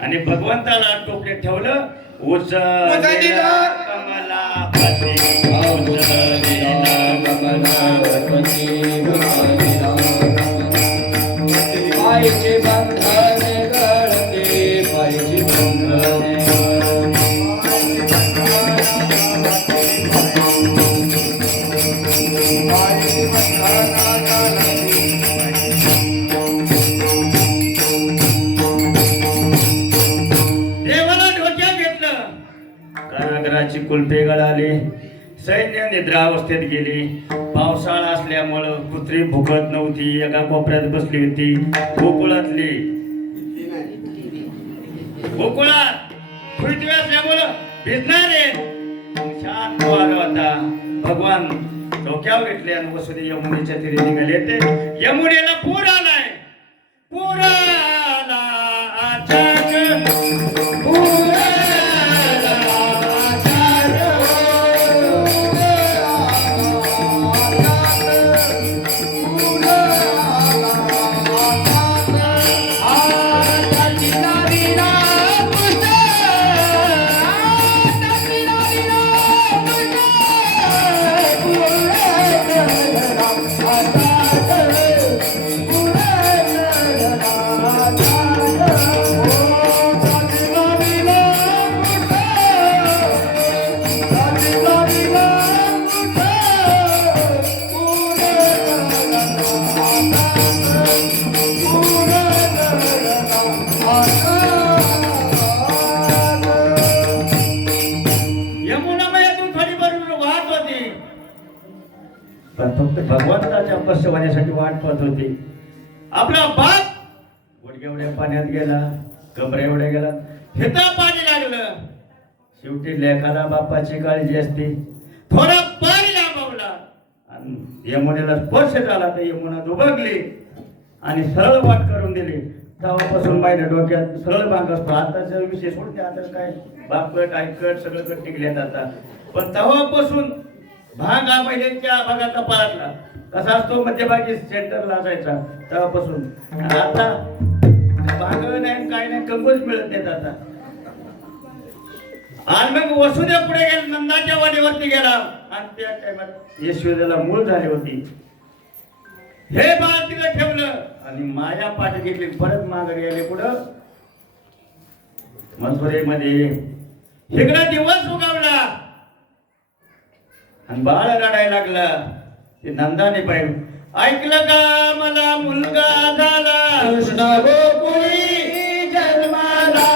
आणि भगवंताला टोपले ठेवलं उचलला कमलापती पाहिजे बंधन गळते पाहिजे बंधन कारागृहाची कुलपे गळाली सैन्य निद्रावस्थेत गेली पावसाळा असल्यामुळं कुत्री भुकत नव्हती एका कोपऱ्यात बसली होती गोकुळातली गोकुळात पृथ्वी असल्यामुळं भिजणारे शांत वारा होता भगवान डोक्यावर घेतले आणि वसुदेव यमुनेच्या तीरी निघाले ते यमुनेला पूर आलाय पूर आला अचानक पूर फक्त भगवंताच्या पश्चवण्यासाठी वाट पाहत होती आपला बाप गुडघ्या पाण्यात गेला कमरे एवढ्या गेला हिता पाणी लागलं शेवटी लेखाला बापाची काळजी असते थोडा पाणी लांबवला आणि यमुनेला स्पर्श झाला तर यमुना दुबगली आणि सरळ वाट करून दिली तेव्हापासून माझ्या डोक्यात सरळ भाग असतो आताचा विषय सोडते आता काय बापकट ऐकट सगळं कट टिकल्यात आता पण तेव्हापासून भाग हा महिन्यांच्या भागाचा पाळला कसा असतो मध्यभागी सेंटरला असायचा तेव्हापासून आता भाग नाही काय नाही कंबोज मिळत नाहीत आता आणि मग वसुदेव पुढे गेला नंदाच्या वाडीवरती गेला आणि त्या टाइमात यशोदेला मूळ झाली होती हे बाळ तिला ठेवलं आणि माया पाठ घेतली परत माघारी आले पुढं मथुरेमध्ये इकडं दिवस उगवला आणि बाळ रडायला लागला ते नंदाने पाहिलं ऐकलं का मला मुलगा झाला कृष्ण गोकुळी जन्माला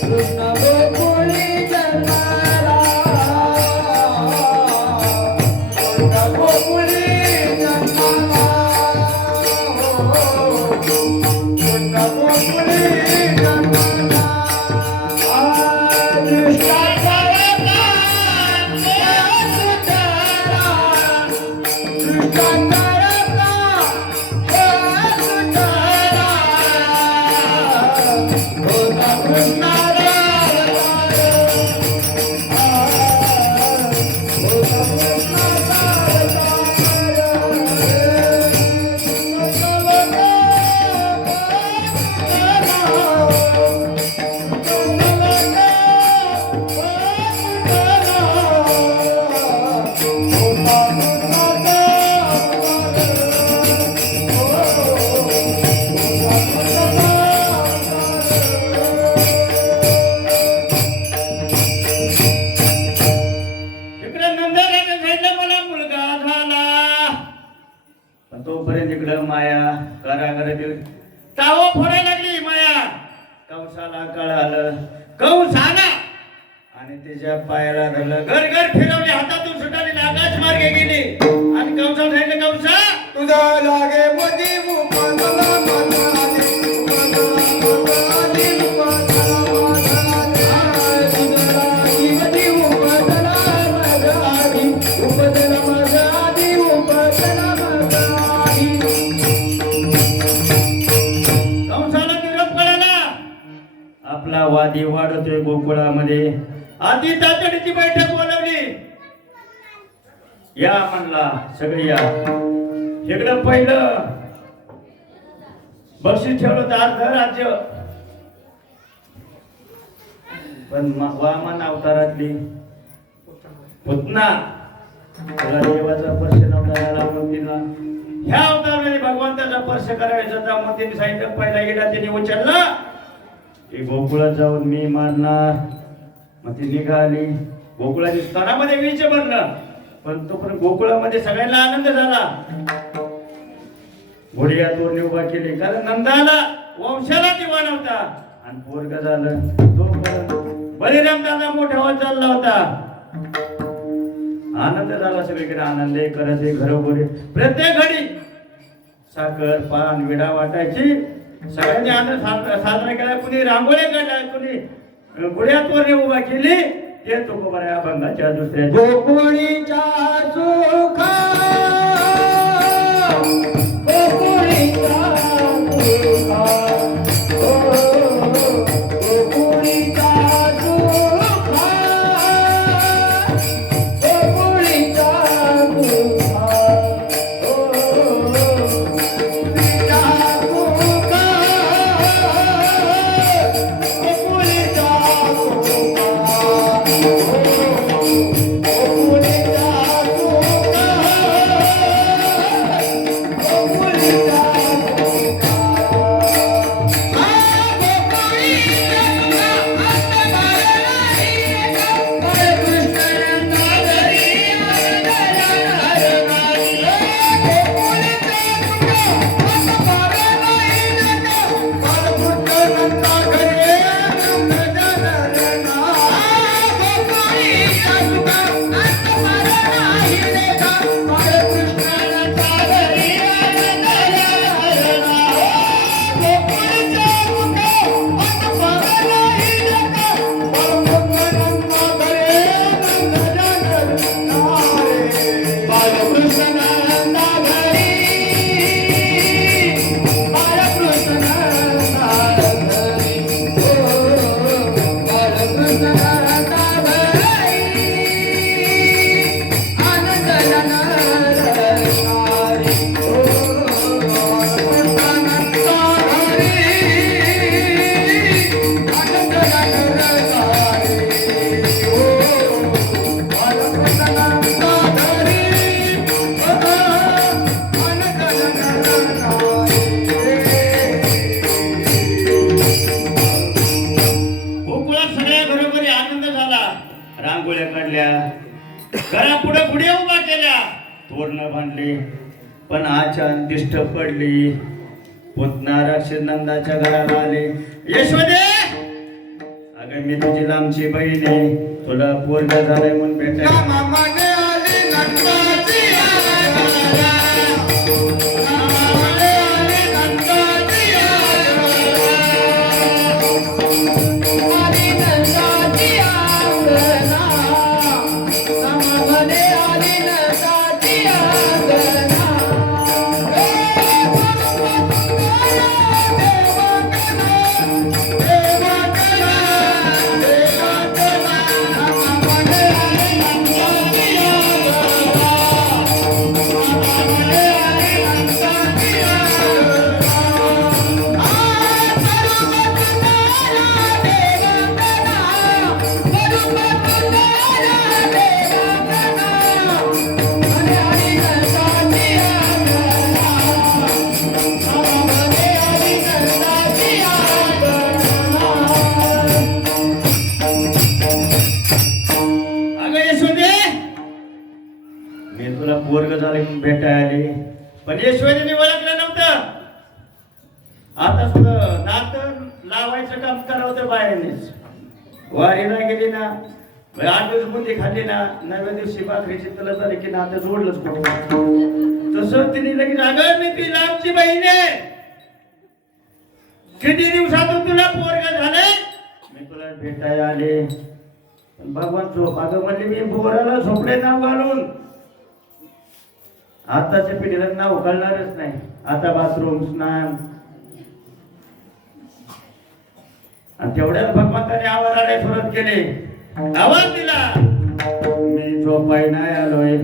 कृष्ण गोकुळी जन्माला कृष्ण गोकुळी जन्माला कृष्ण गोकुळी जन्माला तोपर्यंत इकडं माया कारागृहातील तावं फोडायला लागली माया कंसाला कळालं कंस आला आणि त्याच्या पायाला धरलं घर घर फिरवले हातातून सुटाली आकाश मार्गे गेली आणि कंसाला सांगितलं कंसा तुझा लागे मोदी आपला वादी वाढतोय गोकुळामध्ये आधी तातडीची बैठक बोलवली या म्हणला सगळे या इकडं पहिलं बक्षीस ठेवलं तर अर्ध राज्य. पण वामन अवतारातली पुतना तुला देवाचा स्पर्श नव्हता झाला म्हणून तिला ह्या अवताराने भगवंताचा स्पर्श करायचा होता. मग तिने सांगितलं पहिला इडा तिने उचलला की गोकुळात जाऊन मी मारणार. मग ती निघाली गोकुळाच्या स्तनामध्ये वीच बनलं. पण तो पण गोकुळामध्ये सगळ्यांना आनंद झाला. घोडी तोरणी उभा केली कारण नंदाला वंशाला दिवा नव्हता आणि पोरग झालं. तो बलिराम दादा मोठा होत चालला होता. आनंद झाला सगळीकडे आनंद करत घरोघरी प्रत्येक घडी साखर पान विडा वाटायची. सगळ्यांनी आनंद साजरा केला. कुणी रांगोळ्या काढल्या कुणी गुढ्या तोरणी उभा केली. ते तुकोबारा अभंगाच्या दुसऱ्या गोकुळीच्या सुखा गोकुळीच्या सुखा गोकुळीच्या सुखा गोकुळीच्या रांगोळ्या काढल्या घरा पुढे पुढे उभा केल्या तोरण बांधले. पण आचान दिष्ट पडली. पुतना राक्षस नंदाच्या घराला आले. यशोदे अगं मी तुझी लांबची बहीण आहे. तुला पोरगा झालाय म्हणून भेटायला मामाने आली नंदाची पोरग झाले म्हणून भेटायला आले. पण यशोदेने ओळखलं नव्हतं. आता सुद्धा नात लावायचं काम करावं बाहेरनेच. वारीला गेली ना 8 दिवस बुंदी खाल्ली ना 9व्या दिवशी भाकरीची तलत झाली की नातं जोडलंच कुठं. तसं तिने लगेच अगं मी ती लांबची बहीण आहे. किती दिवसातून तुला पोरग झाले मी तुला भेटायला आले. भगवान झोप अगं म्हणले मी पोराला झोपडे नाव घालून. आताच्या पिढीला नाव कळणारच नाही. आता बाथरूम स्नान आणि तेवढ्याच भगवंताने आवाराने सुरुवात केली. आवाज दिला मी झोपाय नाही आलोय.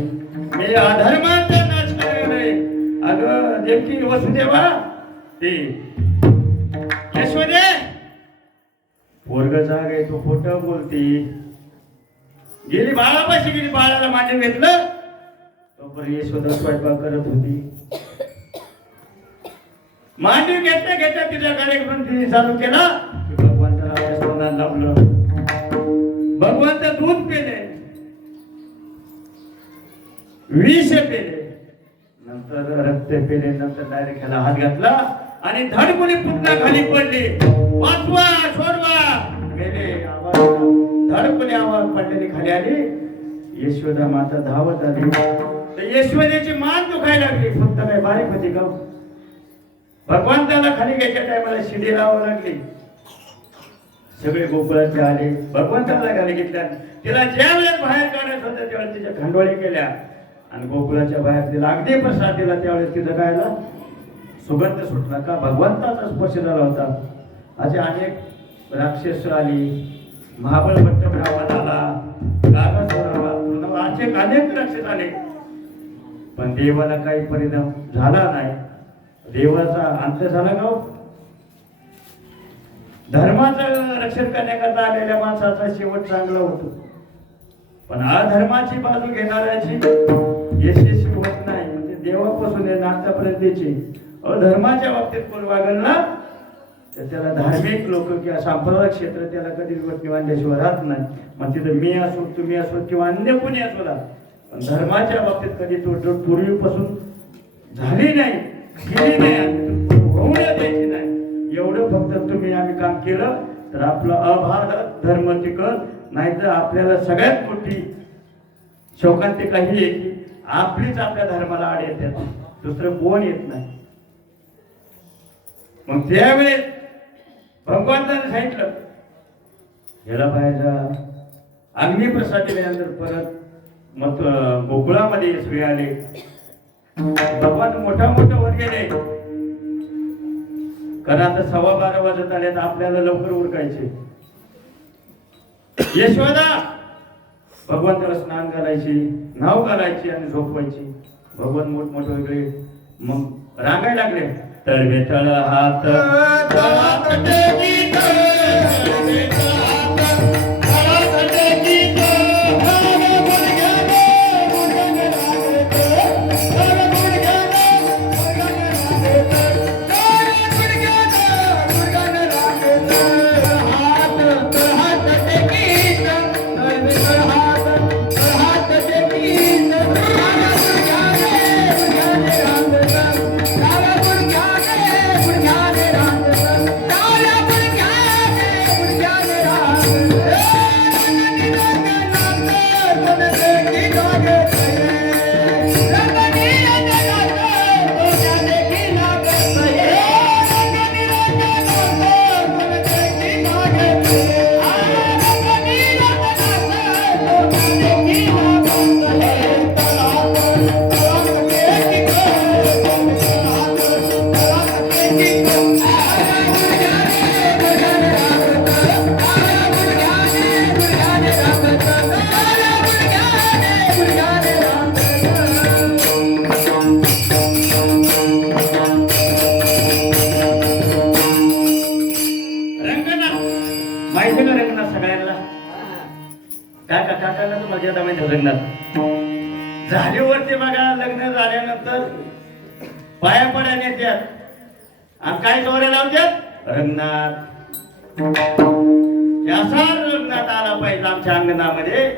मी अधर्माचा नाश करायलोय. अगं देवकी वसुदेवा ती यशोदे पोरग जाग आहे तो खोटं बोलती. गेली बाळापाशी गेली, बाळाला मांडीवर घेतलं तोपर्यंत यशोदा स्वयंपाक करत होती. मांडीवर घेतल्या घेतल्या तिचा कार्यक्रम तिने चालू केला की भगवंताला यशोदा लाभलं. भगवंत दूध पेले, विष पेले, नंतर रक्त पेले, नंतर डायरेक्ट ह्याला हात घातला आणि धडकुनी पुन्हा खाली पडली. वाचवा सोडवा मेले. आवाज धडकुनी आवाज पडलेली खाली आली. यशोदा माता धावत आली तर यशोदेची मान दुखायला लागली. फक्त काय बारीक होती का? भगवंताला खाली घ्यायच्या टायमाला शिडी लावावं लागली. सगळे गोकुळाचे आले, भगवंताला खाली घेतल्या. तिला ज्या वेळेस बाहेर काढायचं होतं त्यावेळेस तिच्या खंडोळी केल्या आणि गोकुळाच्या बाहेर तिला अगदी प्रसाद दिला. त्यावेळेस तिथं कायला सुगंध सुटला का भगवंताचा स्पर्श झाला होता. असे अनेक राक्षस आली, महाबळपट्ट ब्राह्मण आला, असे अनेक राक्षस आले, पण देवाला काही परिणाम झाला नाही. देवाचा अंत झाला का? धर्माचं रक्षण करण्याकरता आलेल्या माणसाचा शेवट चांगला होतो, पण अधर्माची बाजू घेणाऱ्याची यशस्वी होत नाही. म्हणजे देवापासून नाट्यापर्यंतची अधर्माच्या बाबतीत कोण वागल ना तर त्याला धार्मिक लोक किंवा सांप्रदायिक क्षेत्र त्याला कधी वटणी बांधल्याशिवाय राहत नाही. मग तिथं मी असो, तुम्ही असो किंवा अन्य कोणी असो ना, पण धर्माच्या बाबतीत कधी तो पूर्वीपासून झाली नाही, केली नाही, होऊ द्यायची नाही. एवढं फक्त तुम्ही आम्ही काम केलं तर आपलं अबाध धर्म टिकल. नाहीतर आपल्याला सगळ्यात मोठी शोकांती काही आहे की आपलीच आपल्या धर्माला आड येते, दुसरं कोण येत नाही. मग त्यावेळेस भगवंताने सांगितलं याला पाहिजे अग्निप्रसाद दिल्यानंतर परत मग गोकुळामध्ये सगळे आले. भगवान मोठा वर गेले कारण आता 12:15 वाजत आले तर आपल्याला लवकर उरकायचे. यशोदा भगवंताला स्नान घालायची, नाव घालायची आणि झोपवायची. भगवान मोठमोठे वेगळे मग रांगायला लागले. तर विठ्ठल हात झालीवरती बघा. लग्न झाल्यानंतर पाया पडायला येतात आणि काय चोऱ्या लावतात रंगनाथ. असा रंगनाथ आला पाहिजे आमच्या अंगणामध्ये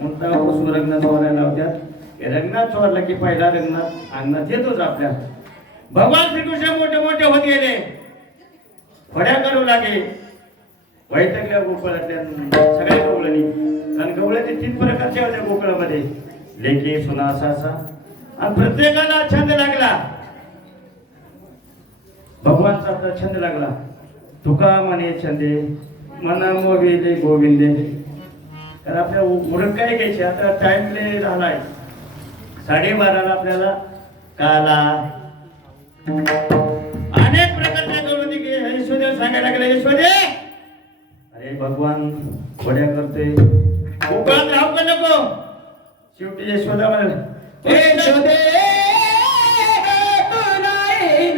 म्हणून रंगनाथ चोरायला लावतात. रंगनाथ चोरला की पहिला रंगनाथ अंगणात येतोच आपल्या. भगवान श्रीकृष्ण मोठे मोठे होत गेले, फड्या करू लागे. वैतकल्या गोकुळातल्या सगळ्या गवळणी, कारण गवळ्याचे 3 प्रकारचे होत्या गोकुळामध्ये, लेकी सुना सासा, आणि प्रत्येकाला छंद लागला. भगवानचा आपला छंद लागला. तुका म्हणे छंदे मना मोविले गोविंदे. तर आपल्या उरक काय घ्यायचे. आता टाइम प्ले झालाय 12:30 आपल्याला काला अनेक प्रकारच्या गवळणी यशोदे सांगायला लागले. यशोदे अरे भगवान वड्या करतोय, गोकुळात राहू का नको. शेवटी यशोदा म्हणाले यशोदे तू नाही